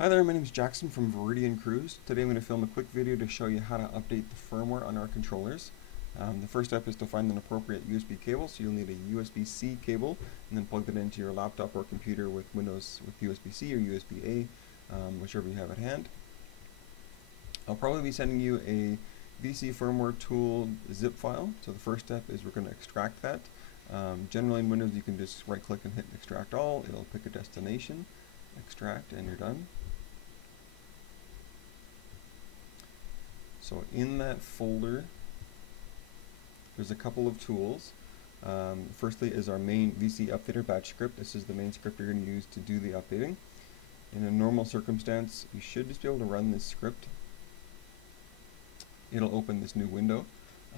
Hi there, my name is Jackson from Veridian Cruise. Today I'm going to film a quick video to show you how to update the firmware on our controllers. The first step is to find an appropriate USB cable, so you'll need a USB-C cable and then plug that into your laptop or computer with Windows with USB-C or USB-A, whichever you have at hand. I'll probably be sending you a VC firmware tool zip file. So the first step is we're going to extract that. Generally in Windows you can just right click and hit extract all, it'll pick a destination, extract, and you're done. So in that folder, there's a couple of tools. Firstly is our main VC updater batch script. This is the main script you're going to use to do the updating. In a normal circumstance, you should just be able to run this script. It'll open this new window,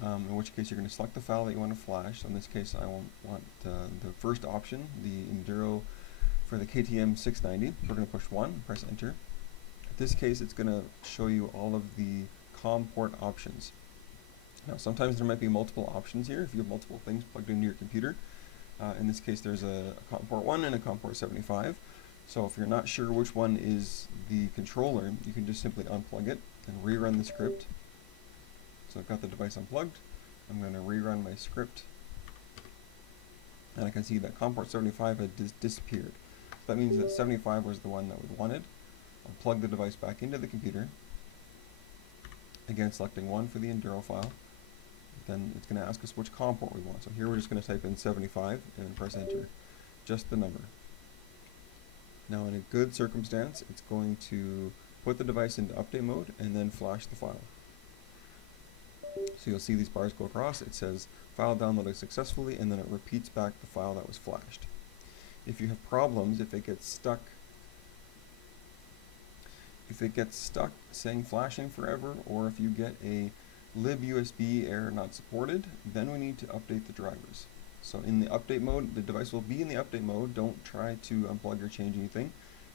in which case you're going to select the file that you want to flash. So in this case, I want the first option, the Enduro for the KTM 690. We're going to push 1, press enter. In this case, it's going to show you all of the COM port options. Now sometimes there might be multiple options here if you have multiple things plugged into your computer. In this case there's a COM port 1 and a COM port 75. So if you're not sure which one is the controller, you can just simply unplug it and rerun the script. So I've got the device unplugged. I'm going to rerun my script. And I can see that COM port 75 had disappeared. That means that 75 was the one that we wanted. I'll plug the device back into the computer. Again, selecting 1 for the Enduro file. Then it's going to ask us which COM port we want. So here we're just going to type in 75 and then press enter. Just the number. Now in a good circumstance, it's going to put the device into update mode and then flash the file. So you'll see these bars go across. It says file downloaded successfully, and then it repeats back the file that was flashed. If you have problems, if it gets stuck saying flashing forever, or if you get a libUSB error not supported, then we need to update the drivers. So in the update mode, the device will be in the update mode. Don't try to unplug or change anything.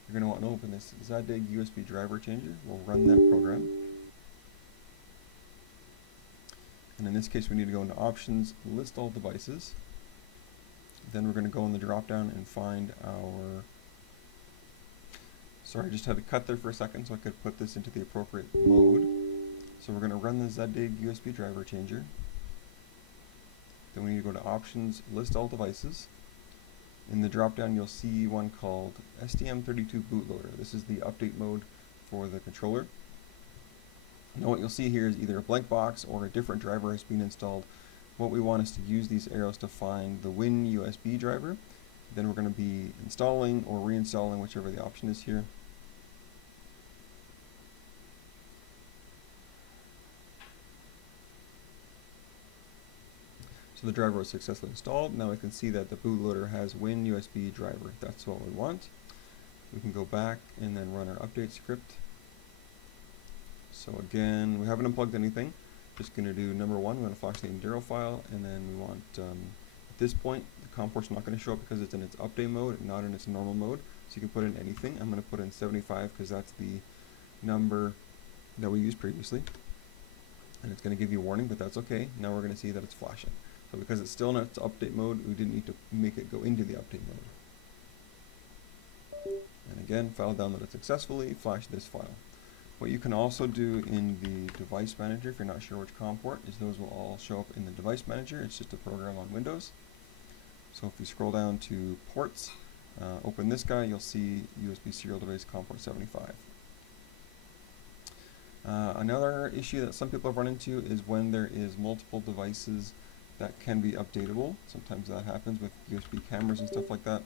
You're going to want to open this Zadig USB driver changer. We'll run that program. And in this case we need to go into options, list all devices. Then we're going to go in the drop down and find our Sorry, I just had to cut there for a second so I could put this into the appropriate mode. So we're going to run the Zadig USB driver changer. Then we need to go to options, list all devices. In the drop down you'll see one called STM32 bootloader. This is the update mode for the controller. Now what you'll see here is either a blank box or a different driver has been installed. What we want is to use these arrows to find the Win USB driver. Then we're going to be installing or reinstalling, whichever the option is here. So the driver was successfully installed. Now we can see that the bootloader has Win USB driver. That's what we want. We can go back and then run our update script. So again, we haven't unplugged anything. Just going to do number 1, we're going to flash the Enduro file, and then we want, at this point, the COM port's not going to show up because it's in its update mode, not in its normal mode. So you can put in anything. I'm going to put in 75 because that's the number that we used previously. And it's going to give you a warning, but that's okay. Now we're going to see that it's flashing. So because it's still in its update mode, we didn't need to make it go into the update mode. And again, file downloaded successfully, flash this file. What you can also do in the device manager, if you're not sure which COM port, is those will all show up in the device manager. It's just a program on Windows. So if we scroll down to ports, open this guy, you'll see USB serial device COM port 75. Another issue that some people have run into is when there is multiple devices that can be updatable. Sometimes that happens with USB cameras and stuff like that.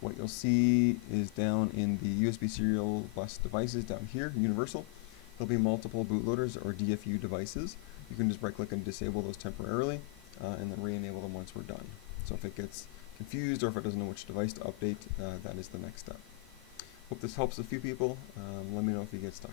What you'll see is down in the USB serial bus devices down here, universal, there'll be multiple bootloaders or DFU devices. You can just right click and disable those temporarily and then re-enable them once we're done. So if it gets confused or if it doesn't know which device to update, that is the next step. Hope this helps a few people. Let me know if you get stuck.